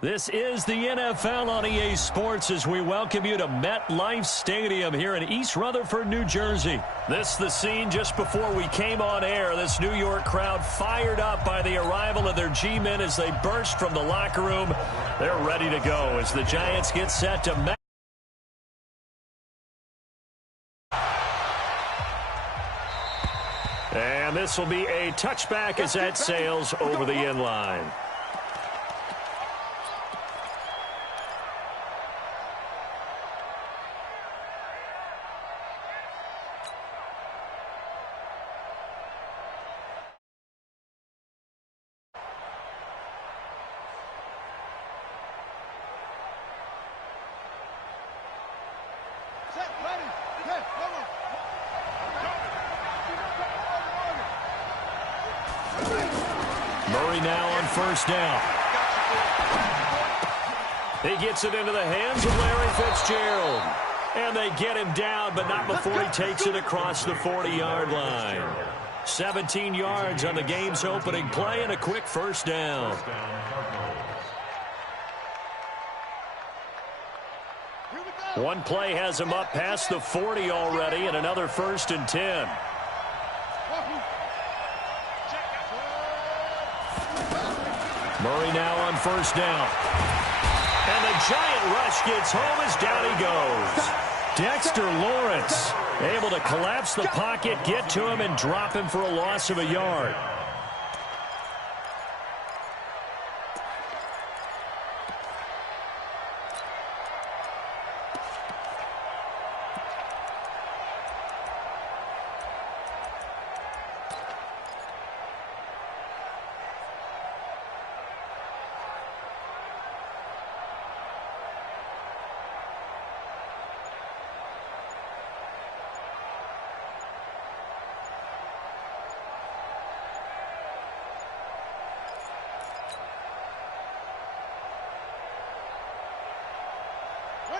This is the NFL on EA Sports as we welcome you to MetLife Stadium here in East Rutherford, New Jersey. This is the scene just before we came on air. This New York crowd fired up by the arrival of their G-men as they burst from the locker room. They're ready to go as the Giants get set to match. And this will be a touchback as that sails over the end line. Murray now on first down. He gets it into the hands of Larry Fitzgerald. And they get him down, but not before he takes it across the 40-yard line. 17 yards on the game's opening play and a quick first down. One play has him up past the 40 already, and another 1st and 10. Murray now on first down. And the giant rush gets home as down he goes. Dexter Lawrence able to collapse the pocket, get to him, and drop him for a loss of a yard.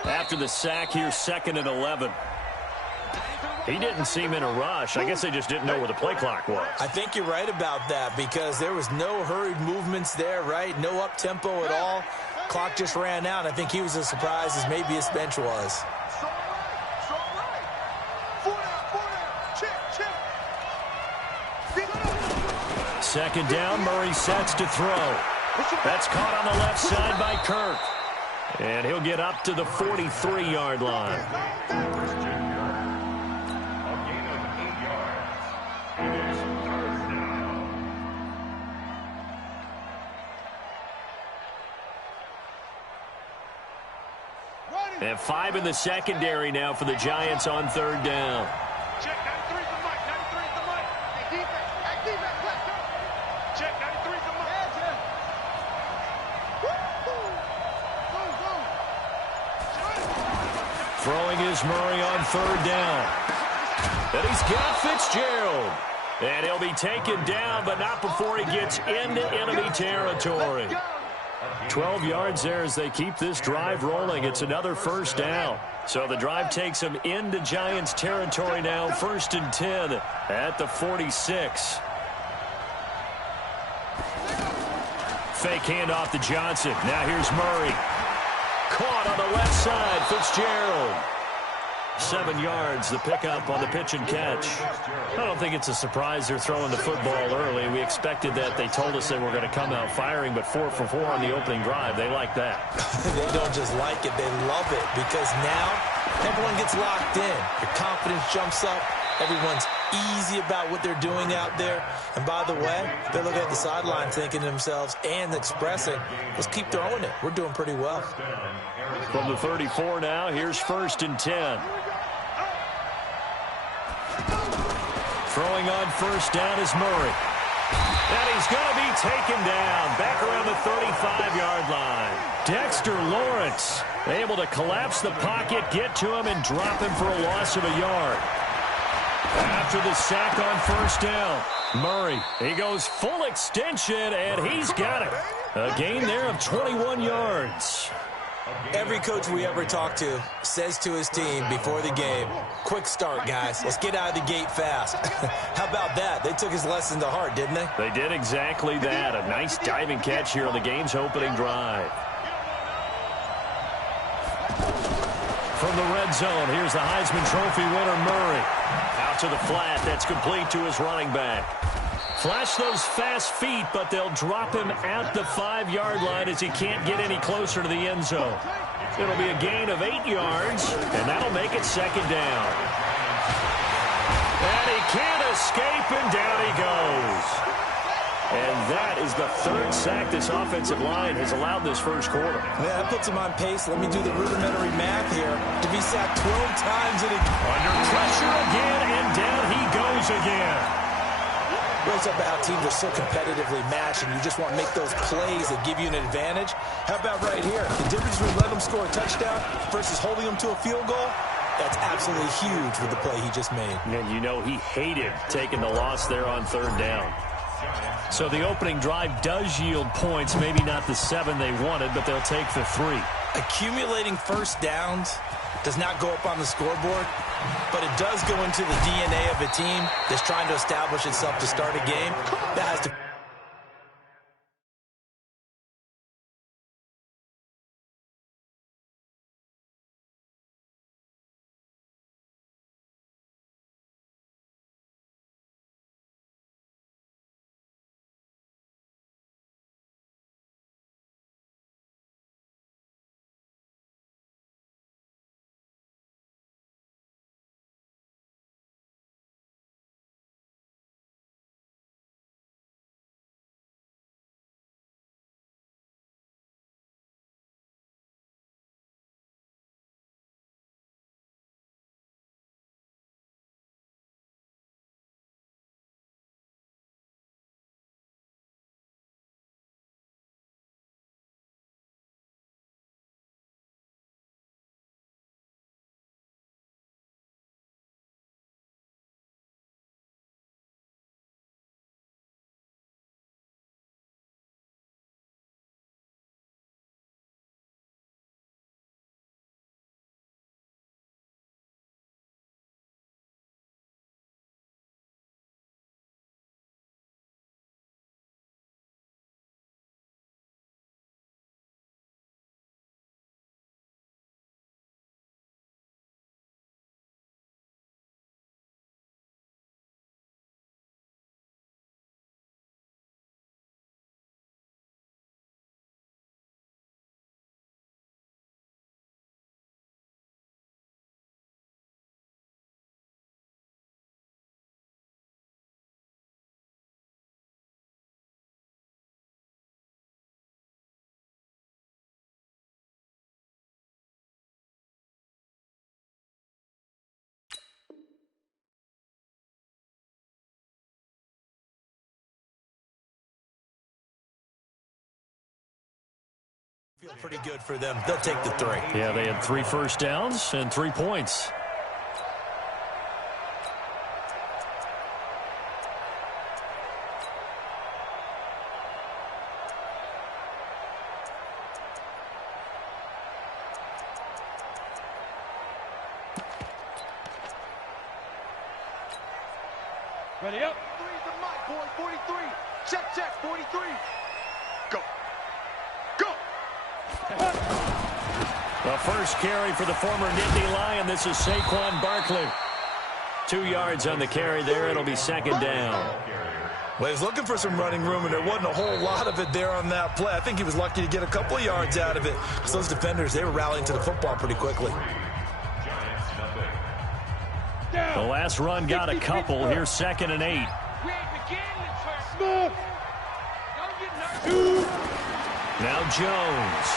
After the sack here, 2nd and 11. He didn't seem in a rush. I guess they just didn't know where the play clock was. I think you're right about that because there was no hurried movements there, right? No up-tempo at all. Clock just ran out. I think he was as surprised as maybe his bench was. Second down, Murray sets to throw. That's caught on the left side by Kirk. And he'll get up to the 43-yard line. And 5 in the secondary now for the Giants on 3rd down. Check 93's the mic. 93's the mic. Hey, defense, let's go. Check 93's the mic. Throwing is Murray on 3rd down. And he's got Fitzgerald. And he'll be taken down, but not before he gets into enemy territory. 12 yards there as they keep this drive rolling. It's another 1st down. So the drive takes them into Giants territory now. 1st and 10 at the 46. Fake handoff to Johnson. Now here's Murray. Caught on the left side, Fitzgerald. 7 yards, the pickup on the pitch and catch. I don't think it's a surprise they're throwing the football early. We expected that. They told us they were going to come out firing, but 4 for 4 on the opening drive. They like that. They don't just like it, they love it because now everyone gets locked in. Your confidence jumps up. Everyone's easy about what they're doing out there. And by the way, they're looking at the sideline thinking to themselves and expressing, let's keep throwing it. We're doing pretty well. From the 34 now, here's 1st and 10. Throwing on 1st down is Murray. And he's going to be taken down back around the 35-yard line. Dexter Lawrence able to collapse the pocket, get to him, and drop him for a loss of a yard. After the sack on 1st down, Murray, he goes full extension, and he's got it. A gain there of 21 yards. Every coach we ever talk to says to his team before the game, quick start, guys. Let's get out of the gate fast. How about that? They took his lesson to heart, didn't they? They did exactly that. A nice diving catch here on the game's opening drive. from the red zone. Here's the Heisman Trophy winner, Murray. Out to the flat. That's complete to his running back. Flash those fast feet, but they'll drop him at the 5-yard line as he can't get any closer to the end zone. It'll be a gain of 8 yards, and that'll make it second down. And he can't escape, and down he goes. And that is the 3rd sack this offensive line has allowed this first quarter. Yeah, that puts him on pace. Let me do the rudimentary math here. To be sacked 12 times in a... Under pressure again, and down he goes again. It's up how teams are so competitively matched, and you just want to make those plays that give you an advantage. How about right here? The difference between letting them score a touchdown versus holding them to a field goal, that's absolutely huge with the play he just made. And you know he hated taking the loss there on 3rd down. So the opening drive does yield points, maybe not the 7 they wanted, but they'll take the 3. Accumulating first downs does not go up on the scoreboard, but it does go into the DNA of a team that's trying to establish itself to start a game. That has to... Feel pretty good for them. They'll take the 3. Yeah, they had 3 first downs and 3 points. Ready up. 3's the mic, boys. 43. Check, check. 43. Go. Go. The first carry for the former Nittany Lion. This is Saquon Barkley. 2 yards on the carry there. It'll be second down. Well, he was looking for some running room, and there wasn't a whole lot of it there on that play. I think he was lucky to get a couple of yards out of it. Because those defenders, they were rallying to the football pretty quickly. The last run got a couple. Here's 2nd and 8. Now Jones.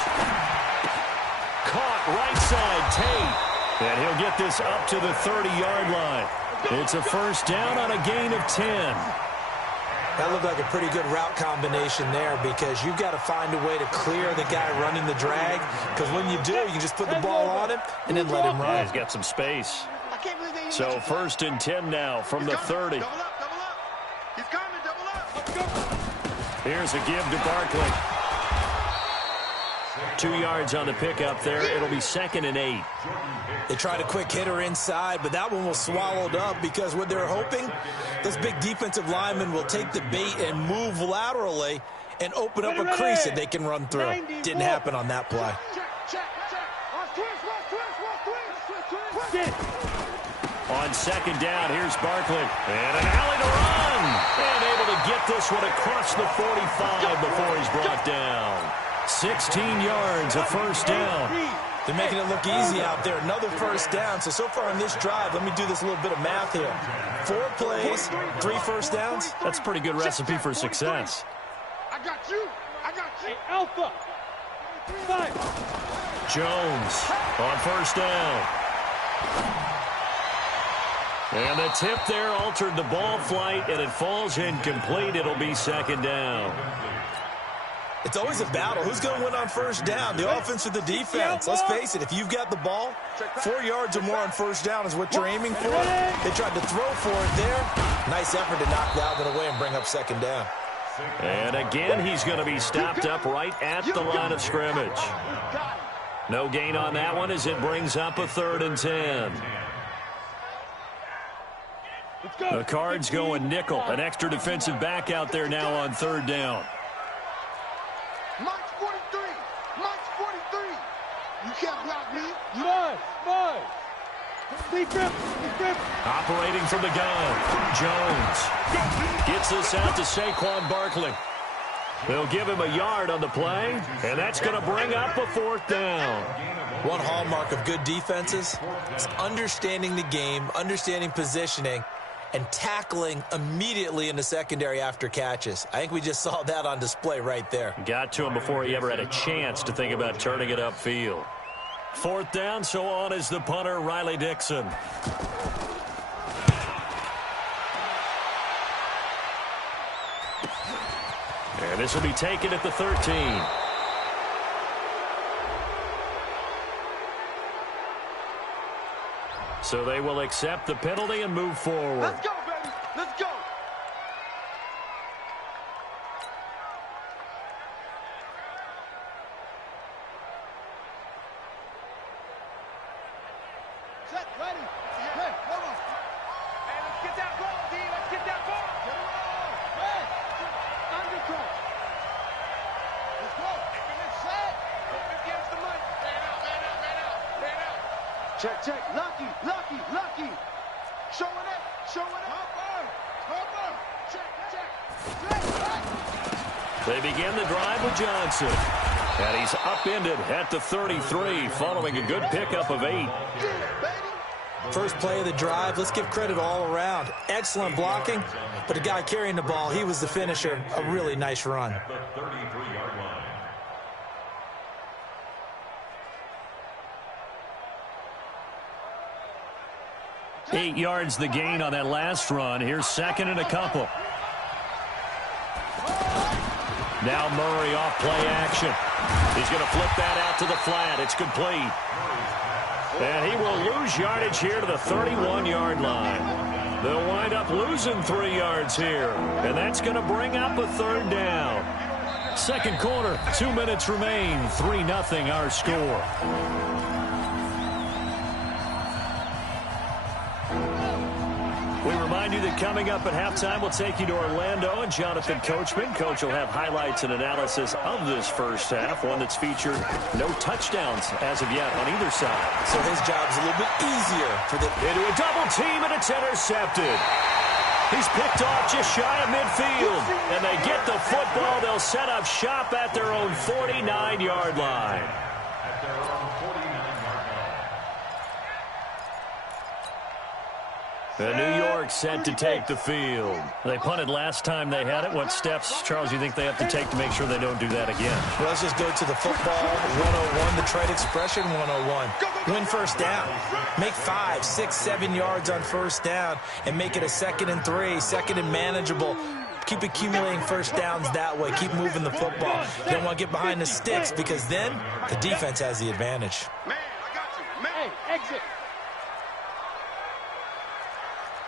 Caught right side, Tate. And he'll get this up to the 30-yard line. It's a first down on a gain of 10. That looked like a pretty good route combination there because you've got to find a way to clear the guy running the drag. Because when you do, you just put the ball on him and then let him run. Yeah, he's got some space. So 1st and 10 now from the 30. Double up, double up. He's coming, double up. Let's go. Here's a give to Barkley. 2 yards on the pickup there. It'll be 2nd and 8. They tried a quick hitter inside, but that one was swallowed up because what they're hoping, this big defensive lineman will take the bait and move laterally and open up a crease that they can run through. Didn't happen on that play. Check, check, check. Watch twist, watch twist, watch twist. On second down, here's Barkley. And an alley to run. And able to get this one across the 45 before he's brought down. 16 yards, a first down. They're making it look easy out there. Another first down. So far on this drive, let me do this little bit of math here. 4 plays, 3 first downs. That's a pretty good recipe for success. I got you. I got you. Alpha. 5. Jones on first down. And the tip there altered the ball flight, and it falls incomplete. It'll be second down. It's always a battle. Who's going to win on first down, the offense or the defense? Let's face it, if you've got the ball, 4 yards or more on first down is what you're aiming for. They tried to throw for it there. Nice effort to knock that one away and bring up second down. And again, he's going to be stopped up right at the line of scrimmage. No gain on that one as it brings up a 3rd and 10. The Cards going nickel. An extra defensive back out there now on 3rd down. March 43. March 43. You can't block me. Five. Operating from the gun. Jones gets this out to Saquon Barkley. They'll give him a yard on the play, and that's going to bring up a 4th down. One hallmark of good defenses is understanding the game, understanding positioning, and tackling immediately in the secondary after catches. I think we just saw that on display right there. Got to him before he ever had a chance to think about turning it upfield. 4th down, so on is the punter, Riley Dixon. And this will be taken at the 13. So they will accept the penalty and move forward. Let's go, baby. Let's go. Set, ready. Yeah. Hey, hold on. Hey, let's get that ball, D. Let's get that ball. Get it on. Hey, undercut. Let's go. Set. Against the money. Man out. Check. Lucky. Showing up. Hopper. Check. They begin the drive with Johnson. And he's upended at the 33 following a good pickup of 8. First play of the drive, let's give credit all around. Excellent blocking, but the guy carrying the ball, he was the finisher. A really nice run. 8 yards the gain on that last run. Here's 2nd and a couple. Now Murray off play action. He's going to flip that out to the flat. It's complete. And he will lose yardage here to the 31-yard line. They'll wind up losing 3 yards here. And that's going to bring up a 3rd down. Second quarter, 2 minutes remain. 3-0 our score. We remind you that coming up at halftime, we'll take you to Orlando and Jonathan Coachman. Coach will have highlights and analysis of this first half, one that's featured no touchdowns as of yet on either side. So his job's a little bit easier for the... Into a double team, and it's intercepted. He's picked off just shy of midfield, and they get the football. They'll set up shop at their own 49-yard line. The New York set to take the field. They punted last time they had it. What steps, Charles, you think they have to take to make sure they don't do that again? Well, let's just go to the football 101, the trade expression 101. Win first down. Make 5, 6, 7 yards on first down and make it a 2nd and 3, 2nd and manageable. Keep accumulating first downs that way. Keep moving the football. You don't want to get behind the sticks because then the defense has the advantage. Man, I got you. Man. Hey, exit.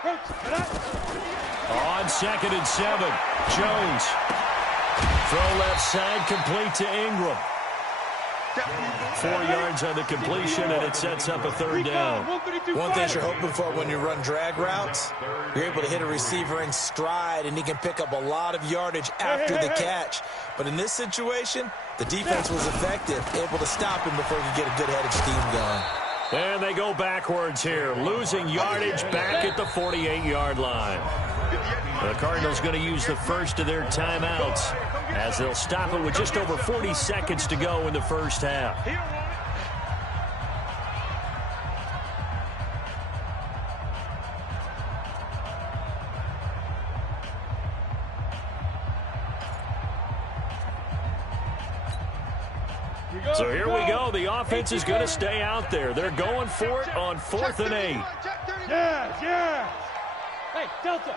On 2nd and 7, Jones. Throw left side, complete to Ingram. 4 yards on the completion, and it sets up a 3rd down. One thing you're hoping for when you run drag routes, you're able to hit a receiver in stride, and he can pick up a lot of yardage after the catch. But in this situation, the defense was effective, able to stop him before he could get a good head of steam going. And they go backwards here, losing yardage back at the 48-yard line. The Cardinals going to use the first of their timeouts as they'll stop it with just over 40 seconds to go in the first half. So here we go. The offense is going to stay out there. They're going for it on 4th and 8. Yeah. Hey, Delta.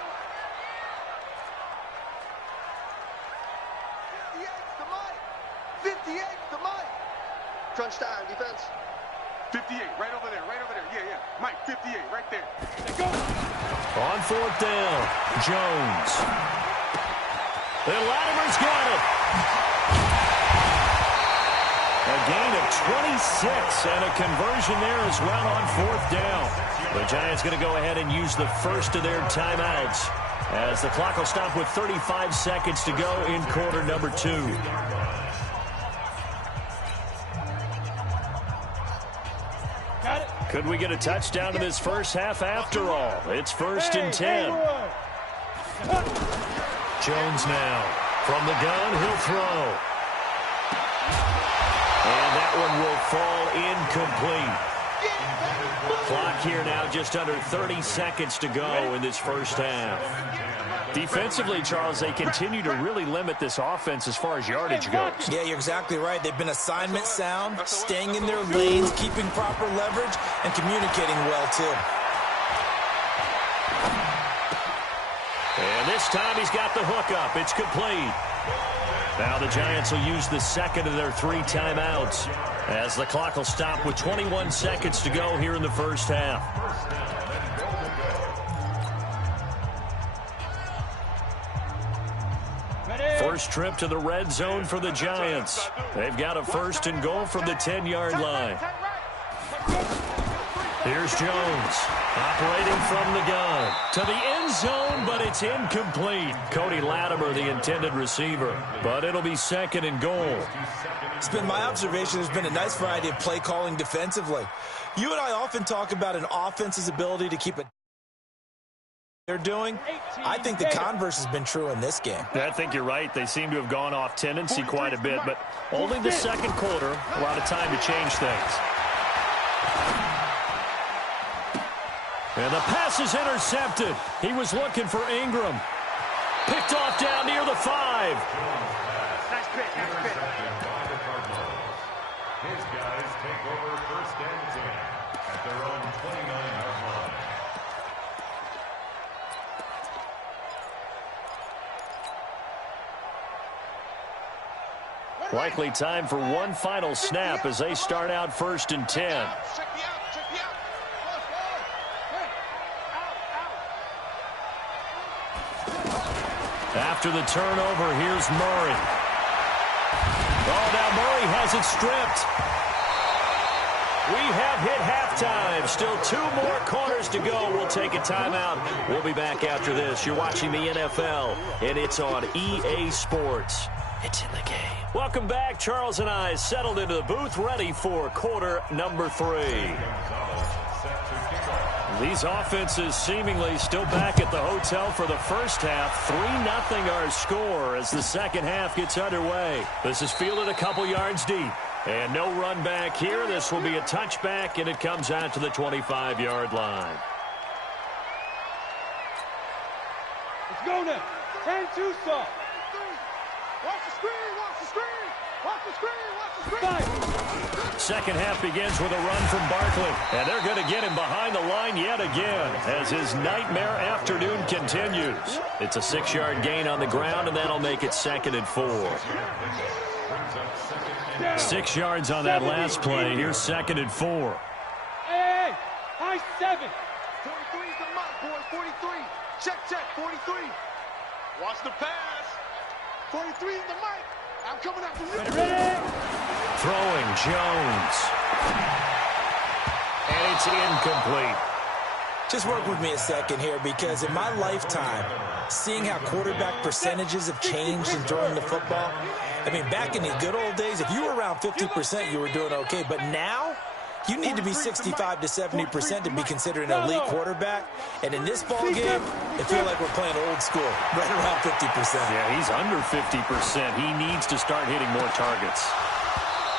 58 to Mike. Crunch time, defense. 58, right over there. Yeah. Mike, 58, right there. Go. On 4th down, Jones. And Latimer's got it. A gain of 26 and a conversion there as well on 4th down. The Giants going to go ahead and use the first of their timeouts as the clock will stop with 35 seconds to go in quarter number 2. Could we get a touchdown in this first half after all? It's 1st and 10. Jones now from the gun. He'll throw. And that one will fall incomplete. Clock here now just under 30 seconds to go in this first half. Defensively, Charles, they continue to really limit this offense as far as yardage goes. Yeah, you're exactly right. They've been assignment sound, staying in their lanes, keeping proper leverage, and communicating well, too. And this time he's got the hook up. It's complete. Now the Giants will use the second of their 3 timeouts as the clock will stop with 21 seconds to go here in the first half. First trip to the red zone for the Giants. They've got a 1st and goal from the 10-yard line. Here's Jones operating from the gun to the end zone, but it's incomplete. Cody Latimer, the intended receiver, but it'll be 2nd and goal. It's been my observation there's been a nice variety of play calling defensively. You and I often talk about an offense's ability to keep it they're doing. I think the converse has been true in this game. I think you're right. They seem to have gone off tendency quite a bit, but only the second quarter, a lot of time to change things. And the pass is intercepted. He was looking for Ingram. Picked off down near the 5. Nice pick. His guys take over 1st and 10 at their own 29-yard line. Likely time for one final snap as they start out 1st and 10. Check me out. After the turnover, here's Murray. Oh, now Murray has it stripped. We have hit halftime. Still 2 more quarters to go. We'll take a timeout. We'll be back after this. You're watching the NFL, and it's on EA Sports. It's in the game. Welcome back. Charles and I settled into the booth, ready for quarter number 3. These offenses seemingly still back at the hotel for the first half. 3-0 our score as the second half gets underway. This is fielded a couple yards deep. And no run back here. This will be a touchback, and it comes out to the 25-yard line. Let's go now. 10-2 stop. Watch the screen. Second half begins with a run from Barkley. And they're going to get him behind the line yet again as his nightmare afternoon continues. It's a 6-yard gain on the ground, and that'll make it 2nd and 4. 6 yards on that last play. Here's 2nd and 4. Hey, high 7. 43 is the mark, boys. 43. Check. 43. Watch the pass. 43 is the mark. I'm coming after you. Ready? Throwing Jones. And it's incomplete. Just work with me a second here, because in my lifetime, seeing how quarterback percentages have changed in throwing the football, I mean, back in the good old days, if you were around 50%, you were doing okay. But now, You need to be 65 to 70% to be considered an elite quarterback. And in this ball game, it feels like we're playing old school, right around 50%. Yeah, he's under 50%. He needs to start hitting more targets.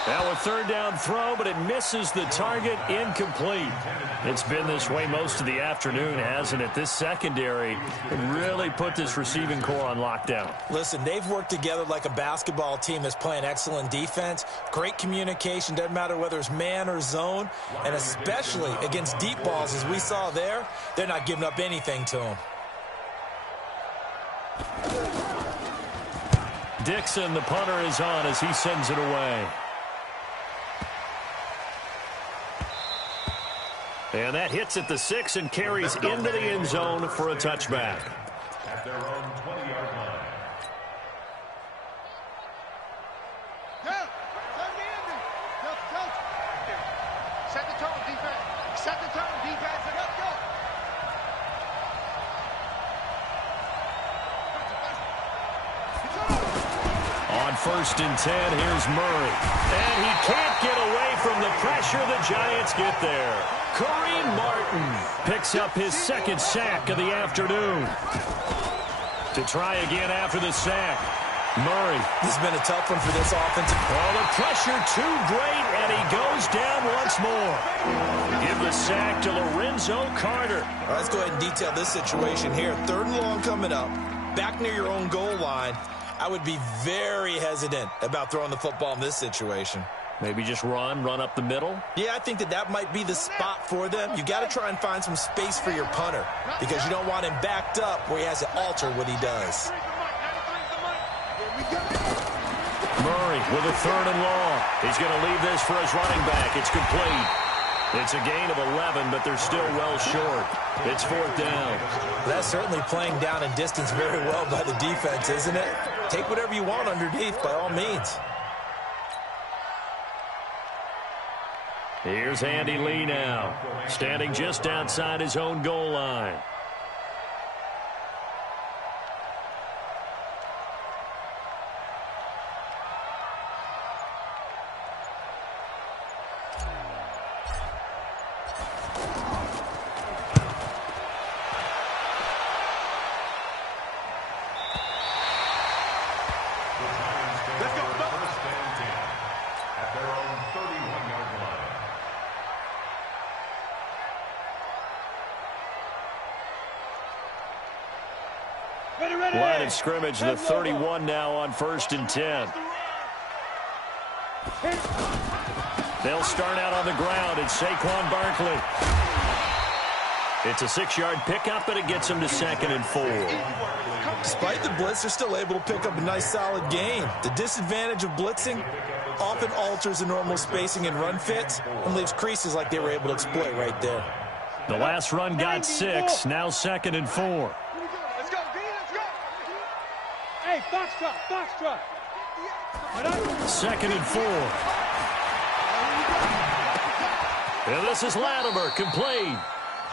Now a third down throw, but it misses the target, incomplete. It's been this way most of the afternoon, hasn't it? This secondary really put this receiving core on lockdown. Listen, they've worked together like a basketball team that's playing excellent defense. Great communication, doesn't matter whether it's man or zone. And especially against deep balls, as we saw there, they're not giving up anything to them. Dixon, the punter, is on as he sends it away. And that hits at the 6 and carries into the end zone for a touchback. At their own 20-yard line. Set the tone, defense. Set the tone, defense. Let's go. On 1st and 10, here's Murray. And he can't get away from the pressure. The Giants get there. Kareem Martin picks up his second sack of the afternoon. To try again after the sack, Murray. This has been a tough one for this offensive. Well, the pressure too great, and he goes down once more. Give the sack to Lorenzo Carter. All right, let's go ahead and detail this situation here. 3rd and long coming up, back near your own goal line. I would be very hesitant about throwing the football in this situation. Maybe just run up the middle? Yeah, I think that might be the spot for them. You got to try and find some space for your punter because you don't want him backed up where he has to alter what he does. Murray with a 3rd and long. He's going to leave this for his running back. It's complete. It's a gain of 11, but they're still well short. It's 4th down. That's certainly playing down in distance very well by the defense, isn't it? Take whatever you want underneath by all means. Here's Andy Lee now, standing just outside his own goal line. Let's go. First and 10 at their own 31-yard line. Line of scrimmage, the 31 now on 1st and 10. They'll start out on the ground. It's Saquon Barkley. It's a 6-yard pickup, and it gets him to 2nd and 4. Despite the blitz, they're still able to pick up a nice solid gain. The disadvantage of blitzing often alters the normal spacing and run fits and leaves creases like they were able to exploit right there. The last run got 6, now 2nd and 4. Let's go, D, let's go. Hey, foxtrot. 2nd and 4. And this is Latimer, complete.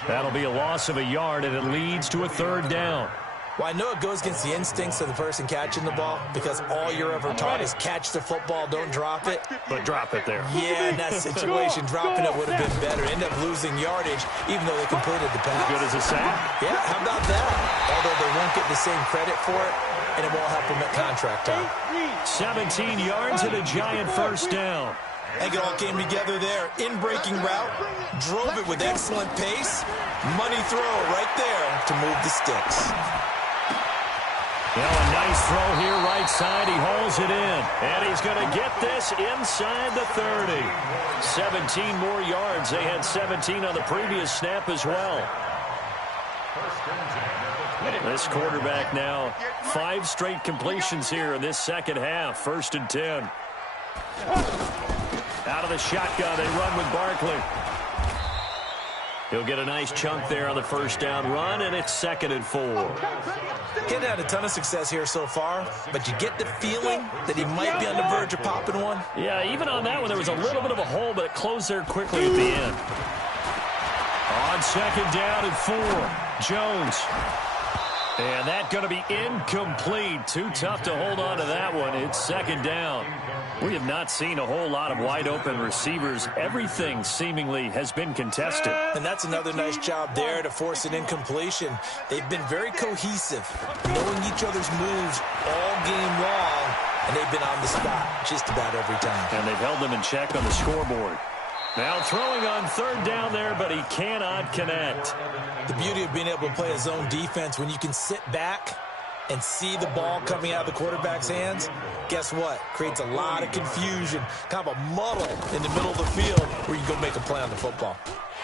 That'll be a loss of a yard, and it leads to a 3rd down. Well, I know it goes against the instincts of the person catching the ball because all you're ever taught is catch the football, don't drop it. But drop it there. Yeah, in that situation, dropping it would have been better. End up losing yardage, even though they completed the pass. Good as a sack. Yeah, how about that? Although they won't get the same credit for it, and it won't help them at contract time. 17 yards and a Giant 1st down. I think it all came together there. In-breaking route, drove it with excellent pace. Money throw right there to move the sticks. Well, a nice throw here right side. He hauls it in. And he's going to get this inside the 30. 17 more yards. They had 17 on the previous snap as well. This quarterback now 5 straight completions here in this second half. 1st and 10. Out of the shotgun, they run with Barkley. He'll get a nice chunk there on the 1st down run, and it's 2nd and 4. He hasn't had a ton of success here so far, but you get the feeling that he might be on the verge of popping one. Yeah, even on that one, there was a little bit of a hole, but it closed there quickly at the end. On 2nd down and 4, Jones. And that's going to be incomplete. Too tough to hold on to that one. It's 2nd down. We have not seen a whole lot of wide-open receivers. Everything seemingly has been contested. And that's another nice job there to force an incompletion. They've been very cohesive, knowing each other's moves all game long, and they've been on the spot just about every time. And they've held them in check on the scoreboard. Now throwing on third down there, but he cannot connect. The beauty of being able to play a zone defense when you can sit back and see the ball coming out of the quarterback's hands, guess what? Creates a lot of confusion, kind of a muddle in the middle of the field where you go make a play on the football.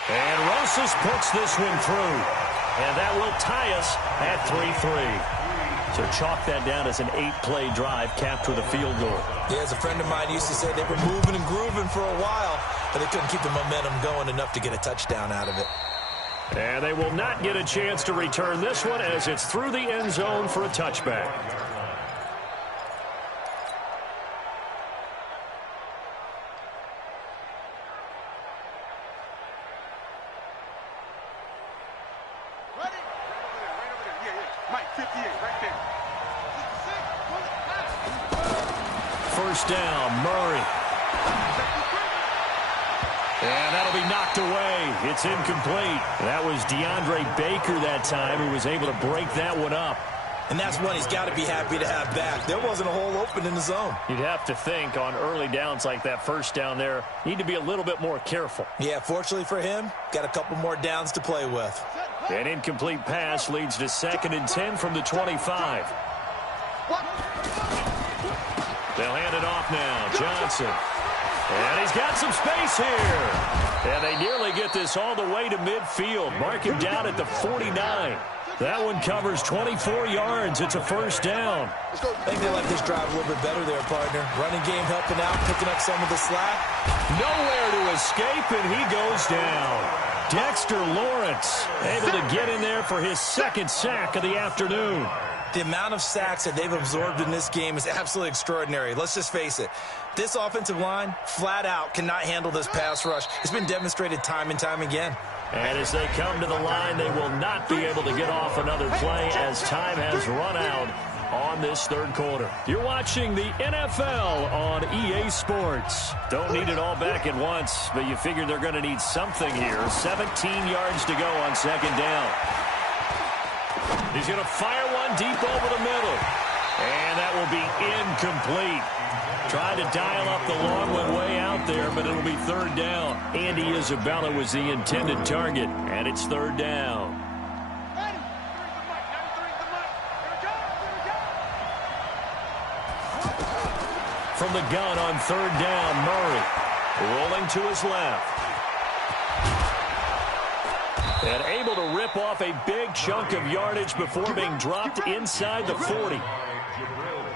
And Rosas puts this one through. And that will tie us at 3-3. So chalk that down as an 8-play drive, capped with a field goal. Yeah, as a friend of mine used to say, they were moving and grooving for a while, but they couldn't keep the momentum going enough to get a touchdown out of it. And they will not get a chance to return this one as it's through the end zone for a touchback. Ready? Right over there. Yeah, yeah. Mike, 58, right there. 66, First down, Murray. And that'll be knocked away. It's incomplete. That was DeAndre Baker that time who was able to break that one up. And that's one he's got to be happy to have back. There wasn't a hole open in the zone. You'd have to think on early downs like that first down there, need to be a little bit more careful. Yeah, fortunately for him, got a couple more downs to play with. An incomplete pass leads to 2nd and 10 from the 25. They'll hand it off now. Johnson. And he's got some space here. And they nearly get this all the way to midfield. Mark him down at the 49. That one covers 24 yards. It's a first down. I think they like this drive a little bit better there, partner. Running game helping out, picking up some of the slack. Nowhere to escape, and he goes down. Dexter Lawrence able to get in there for his 2nd sack of the afternoon. The amount of sacks that they've absorbed in this game is absolutely extraordinary. Let's just face it. This offensive line, flat out, cannot handle this pass rush. It's been demonstrated time and time again. And as they come to the line, they will not be able to get off another play as time has run out on this third quarter. You're watching the NFL on EA Sports. Don't need it all back at once, but you figure they're going to need something here. 17 yards to go on 2nd down. He's going to fire one deep over the middle. And that will be incomplete. Tried to dial up the long one way out there, but it'll be 3rd down. Andy Isabella was the intended target, and it's 3rd down. ready. Here's the mic. 93's the mic. Here we go. Here we go. From the gun on 3rd down, Murray rolling to his left. And able to rip off a big chunk of yardage before being dropped inside the 40.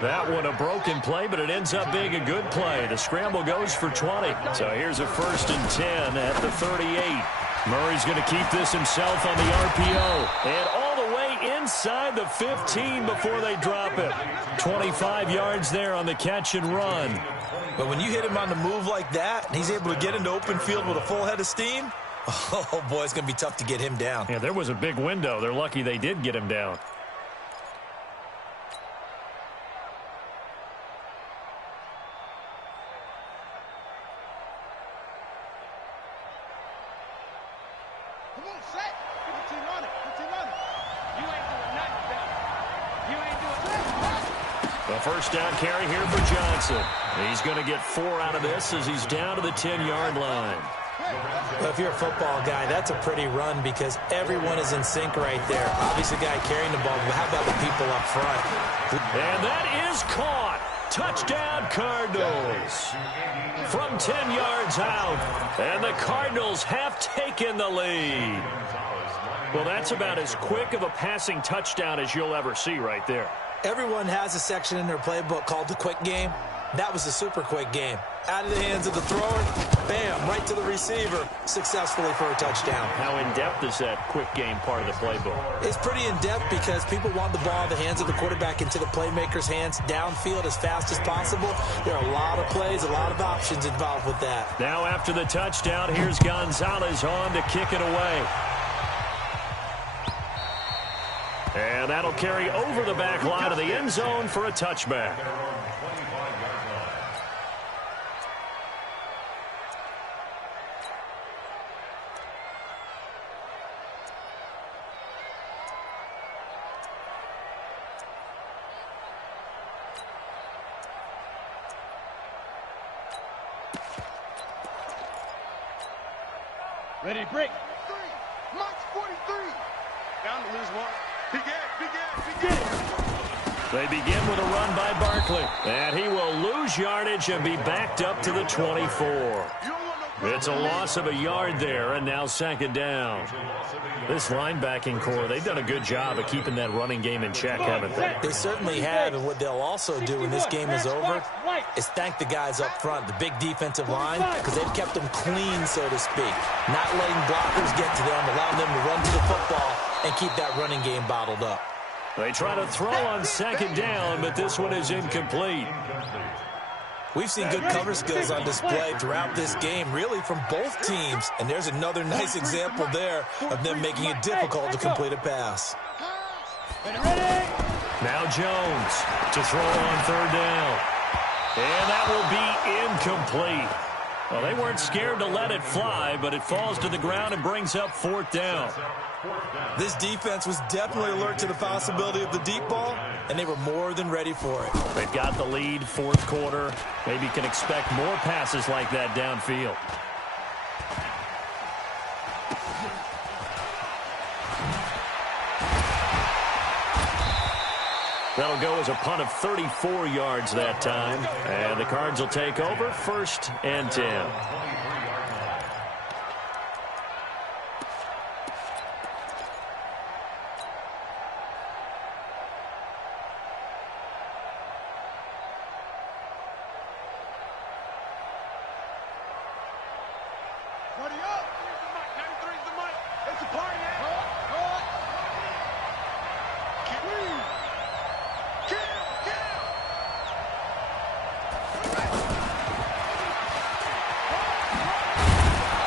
That one a broken play, but it ends up being a good play. The scramble goes for 20. So here's a 1st and 10 at the 38. Murray's going to keep this himself on the RPO. And all the way inside the 15 before they drop it. 25 yards there on the catch and run. But when you hit him on the move like that, and he's able to get into open field with a full head of steam, oh, boy, it's going to be tough to get him down. Yeah, there was a big window. They're lucky they did get him down. Come on, set. Put the team on it. Put the team on it. You ain't doing nothing, baby. You ain't doing nothing. The 1st down carry here for Johnson. He's going to get 4 out of this as he's down to the 10-yard line. Well, if you're a football guy, that's a pretty run because everyone is in sync right there. Obviously, the guy carrying the ball, but how about the people up front? And that is caught. Touchdown, Cardinals. From 10 yards out. And the Cardinals have taken the lead. Well, that's about as quick of a passing touchdown as you'll ever see right there. Everyone has a section in their playbook called the quick game. That was a super quick game. Out of the hands of the thrower, bam, right to the receiver, successfully for a touchdown. How in-depth is that quick game part of the playbook? It's pretty in-depth because people want the ball in the hands of the quarterback into the playmaker's hands downfield as fast as possible. There are a lot of plays, a lot of options involved with that. Now after the touchdown, here's Gonzalez on to kick it away. And that'll carry over the back line of the end zone for a touchback. Ready, break. Mike's 43. Down to lose one. Begin. They begin with a run by Barkley. And he will lose yardage and be backed up to the 24. It's a loss of a yard there, and now second down. This linebacking core, they've done a good job of keeping that running game in check, haven't they? They certainly have, and what they'll also do when this game is over is thank the guys up front, the big defensive line, because they've kept them clean, so to speak. Not letting blockers get to them, allowing them to run to the football and keep that running game bottled up. They try to throw on second down, but this one is incomplete. We've seen good cover skills on display throughout this game, really from both teams. And there's another nice example there of them making it difficult to complete a pass. Now Jones to throw on third down. And that will be incomplete. Well, they weren't scared to let it fly, but it falls to the ground and brings up fourth down. This defense was definitely alert to the possibility of the deep ball, and they were more than ready for it. They've got the lead, fourth quarter. Maybe can expect more passes like that downfield. That'll go as a punt of 34 yards that time. And the Cards will take over, 1st and 10. Ready up. Here's the mic. 93's the mic. It's a party.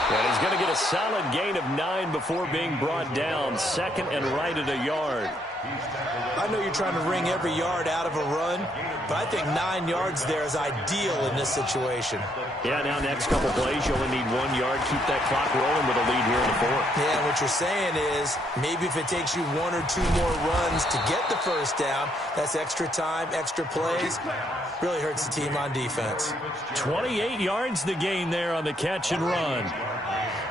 And he's going to get a solid gain of 9 before being brought down. Second and right at a yard. I know you're trying to wring every yard out of a run, but I think 9 yards there is ideal in this situation. Yeah, now next couple plays, you only need 1 yard. Keep that clock rolling with a lead here in the fourth. Yeah, what you're saying is maybe if it takes you 1 or 2 more runs to get the first down, that's extra time, extra plays. Really hurts the team on defense. 28 yards the gain there on the catch and run.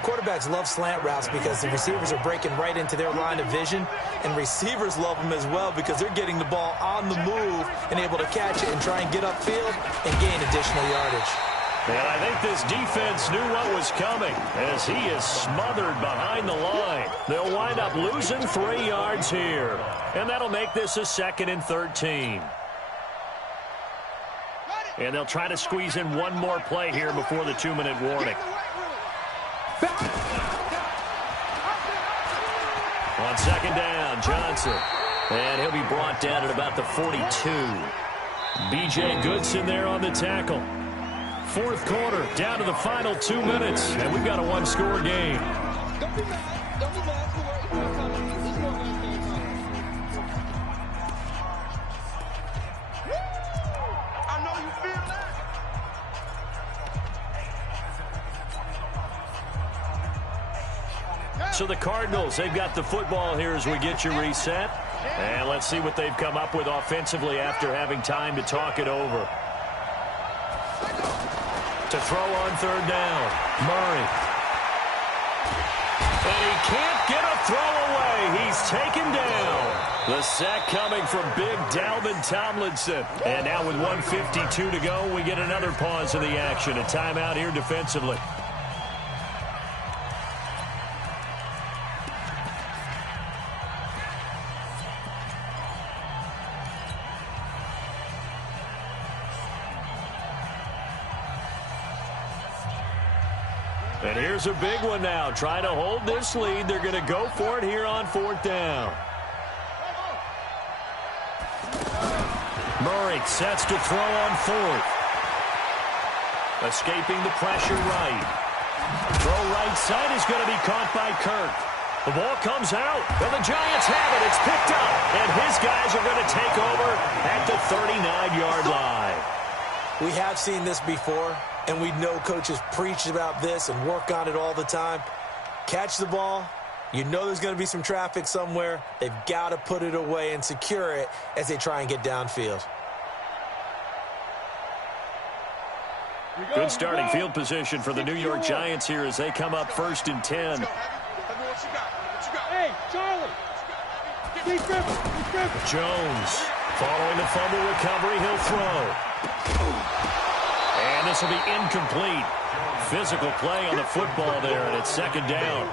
Quarterbacks love slant routes because the receivers are breaking right into their line of vision, and receivers love them as well because they're getting the ball on the move and able to catch it and try and get upfield and gain additional yardage. And I think this defense knew what was coming as he is smothered behind the line. They'll wind up losing 3 yards here, and that'll make this a 2nd and 13. And they'll try to squeeze in 1 more play here before the 2-minute warning. On second down, Johnson. And he'll be brought down at about the 42. B.J. Goodson there on the tackle. Fourth quarter, down to the final 2 minutes, and we've got a 1-score game. Don't be mad. Don't be mad. It's more than I know you feel that. So the Cardinals, they've got the football here as we get you reset. And let's see what they've come up with offensively after having time to talk it over. To throw on third down, Murray. And he can't get a throw away. He's taken down. The sack coming from big Dalvin Tomlinson. And now with 1:52 to go, we get another pause in the action. A timeout here defensively. And here's a big one now. Trying to hold this lead. They're going to go for it here on fourth down. Murray sets to throw on fourth. Escaping the pressure right. Throw right side is going to be caught by Kirk. The ball comes out, and the Giants have it. It's picked up, and his guys are going to take over at the 39-yard line. We have seen this before, and we know coaches preach about this and work on it all the time. Catch the ball. You know there's going to be some traffic somewhere. They've got to put it away and secure it as they try and get downfield. Good starting field position for the New York Giants here as they come up 1st and 10. Hey, Charlie. Jones, following the fumble recovery, he'll throw. And this will be incomplete. Physical play on the football there, and it's 2nd down.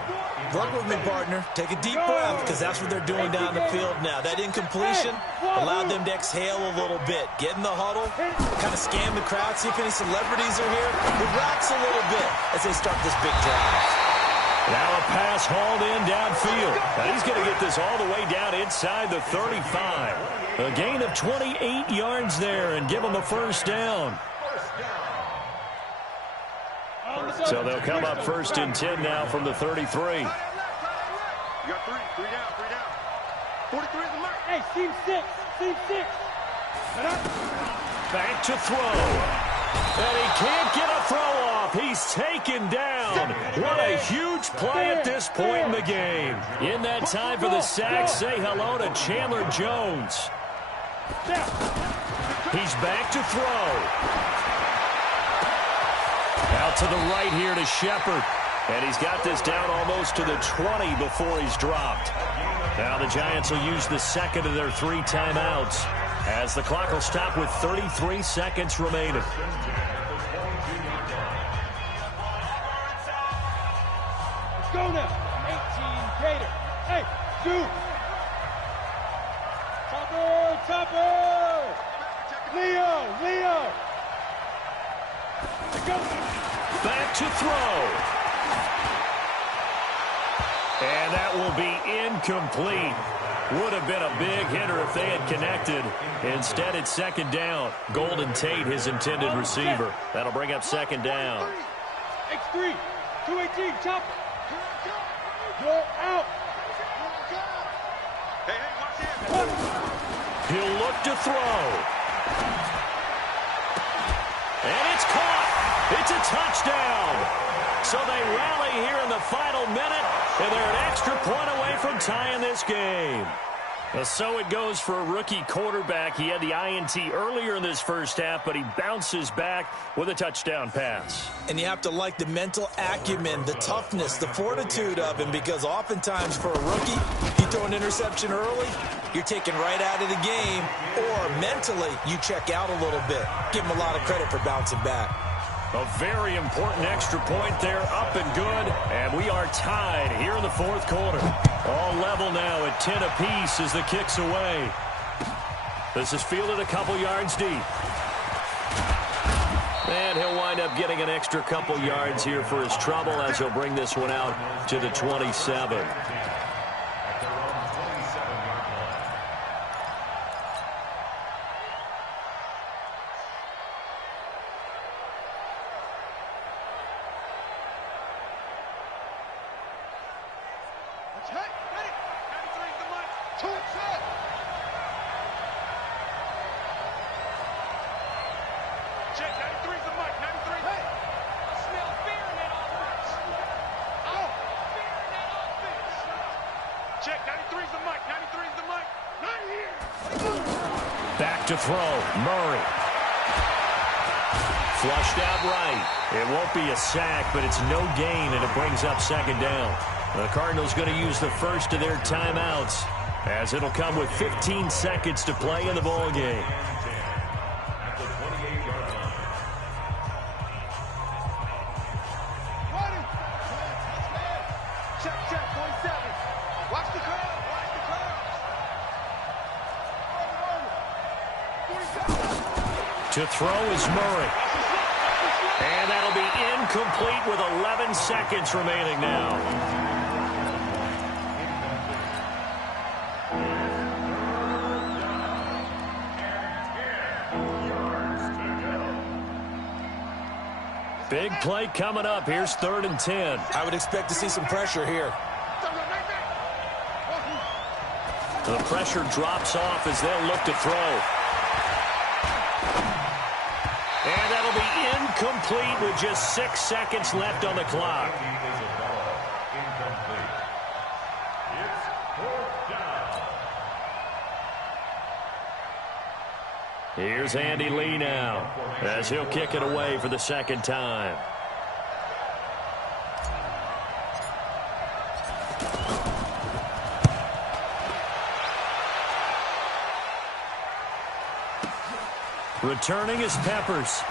Work with me, partner. Take a deep breath, because that's what they're doing down the field now. That incompletion allowed them to exhale a little bit. Get in the huddle, kind of scan the crowd, see if any celebrities are here. Relax a little bit as they start this big drive. Now a pass hauled in downfield. Now he's going to get this all the way down inside the 35. A gain of 28 yards there and give him a 1st down. So they'll come up 1st and 10 now from the 33. You got three down. 43 is the mark. Hey, team 6. Back to throw. And he can't get a throw off. He's taken down. What a huge play at this point in the game. In that time for the sack, say hello to Chandler Jones. He's back to throw. Out to the right here to Shepard. And he's got this down almost to the 20 before he's dropped. Now the Giants will use the 2nd of their 3 timeouts as the clock will stop with 33 seconds remaining. Let's go now. 18, Gator. Hey, Duke. Topper. Leo. Go. Back to throw. And that will be incomplete. Would have been a big hitter if they had connected. Instead, it's 2nd down. Golden Tate, his intended receiver. That'll bring up 2nd down. X3, 218, chopper. You're out. Hey, watch it. He'll look to throw. And it's caught. It's a touchdown. So they rally here in the final minute, and they're an extra point away from tying this game. So it goes for a rookie quarterback. He had the INT earlier in this first half, but he bounces back with a touchdown pass. And you have to like the mental acumen, the toughness, the fortitude of him, because oftentimes for a rookie, you throw an interception early, you're taken right out of the game, or mentally you check out a little bit. Give him a lot of credit for bouncing back. A very important extra point there, up and good, and we are tied here in the 4th quarter. All level now at 10 apiece as the kick's away. This is fielded a couple yards deep. And he'll wind up getting an extra couple yards here for his trouble as he'll bring this one out to the 27. Back to throw. Murray. Flushed out right. It won't be a sack, but it's no gain, and it brings up 2nd down. The Cardinals going to use the first of their timeouts, as it'll come with 15 seconds to play in the ball game. To throw is Murray. And that'll be incomplete with 11 seconds remaining now. Big play coming up. Here's 3rd and 10. I would expect to see some pressure here. The pressure drops off as they'll look to throw. And that'll be incomplete with just 6 seconds left on the clock. Here's Andy Lee now as he'll kick it away for the second time. Returning is Peppers.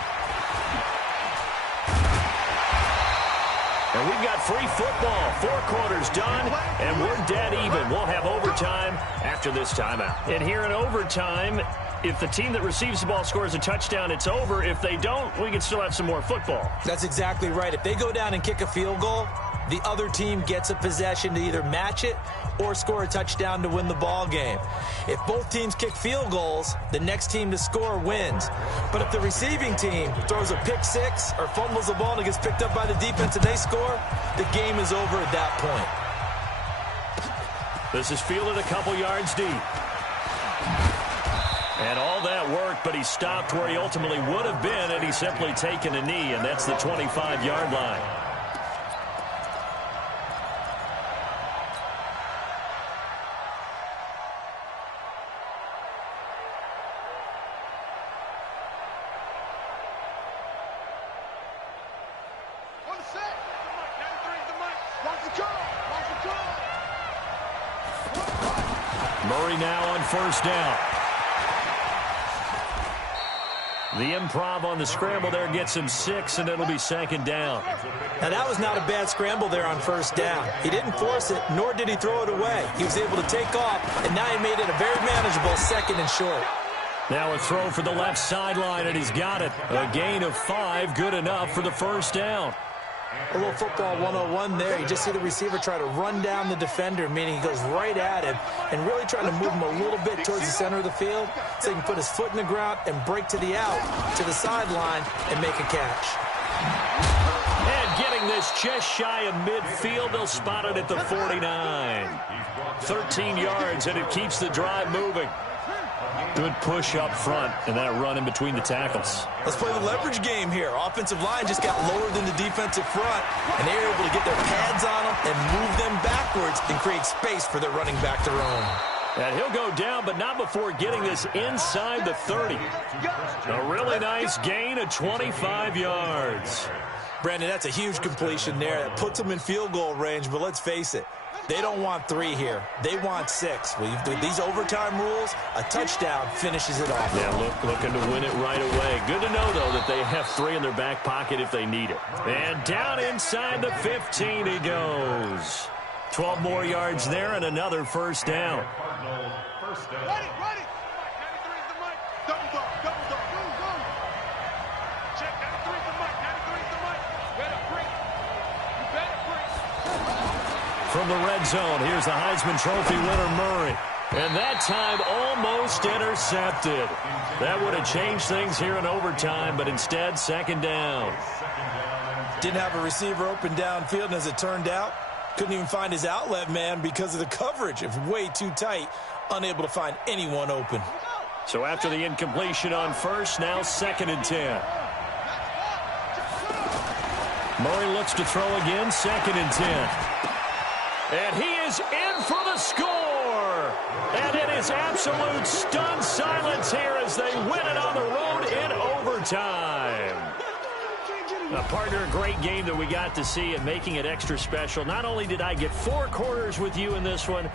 And we've got free football. 4 quarters done, and we're dead even. We'll have overtime after this timeout. And here in overtime, if the team that receives the ball scores a touchdown, it's over. If they don't, we can still have some more football. That's exactly right. If they go down and kick a field goal, the other team gets a possession to either match it or score a touchdown to win the ball game. If both teams kick field goals, the next team to score wins. But if the receiving team throws a pick six or fumbles the ball and it gets picked up by the defense and they score, the game is over at that point. This is fielded a couple yards deep. And all that worked, but he stopped where he ultimately would have been, and he's simply taken a knee, and that's the 25-yard line. Murray now on first down. The improv on the scramble there gets him 6, and it'll be second down. Now, that was not a bad scramble there on first down. He didn't force it, nor did he throw it away. He was able to take off, and now he made it a very manageable 2nd and short. Now a throw for the left sideline, and he's got it. A gain of 5, good enough for the first down. A little football 101 there. You just see the receiver try to run down the defender, meaning he goes right at him and really trying to move him a little bit towards the center of the field so he can put his foot in the ground and break to the out, to the sideline, and make a catch. And getting this just shy of midfield, they'll spot it at the 49. 13 yards, and it keeps the drive moving. Good push up front, and that run in between the tackles. Let's play the leverage game here. Offensive line just got lower than the defensive front, and they were able to get their pads on them and move them backwards and create space for their running back to roam. And he'll go down, but not before getting this inside the 30. A really nice gain of 25 yards. Brandon, that's a huge completion there. That puts them in field goal range, but let's face it. They don't want 3 here. They want 6. With these overtime rules, a touchdown finishes it off. Yeah, looking to win it right away. Good to know, though, that they have 3 in their back pocket if they need it. And down inside the 15 he goes. 12 more yards there and another first down. Ready. 93 is the mic. Double dog. Go. Check, 93 is the mic. 93 is the mic. Better break. You better break. From the red zone, here's the Heisman Trophy winner, Murray. And that time almost intercepted. That would have changed things here in overtime, but instead, second down. Didn't have a receiver open downfield, and as it turned out, couldn't even find his outlet man because of the coverage. It was way too tight, unable to find anyone open. So after the incompletion on first, now 2nd and 10. Murray looks to throw again, 2nd and 10. And he is in for the score. And it is absolute stunned silence here as they win it on the road in overtime. Partner, a great game that we got to see and making it extra special. Not only did I get 4 quarters with you in this one,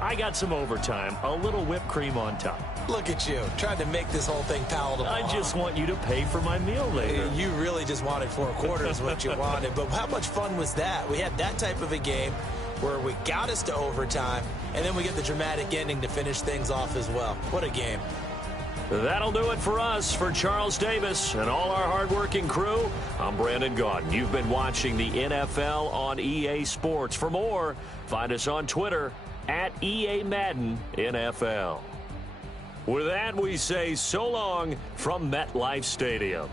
I got some overtime, a little whipped cream on top. Look at you, trying to make this whole thing palatable. I just want you to pay for my meal later. You really just wanted 4 quarters what you wanted. But how much fun was that? We had that type of a game where we got us to overtime, and then we get the dramatic ending to finish things off as well. What a game. That'll do it for us. For Charles Davis and all our hardworking crew, I'm Brandon Gaudin. You've been watching the NFL on EA Sports. For more, find us on Twitter at EA Madden NFL. With that, we say so long from MetLife Stadium.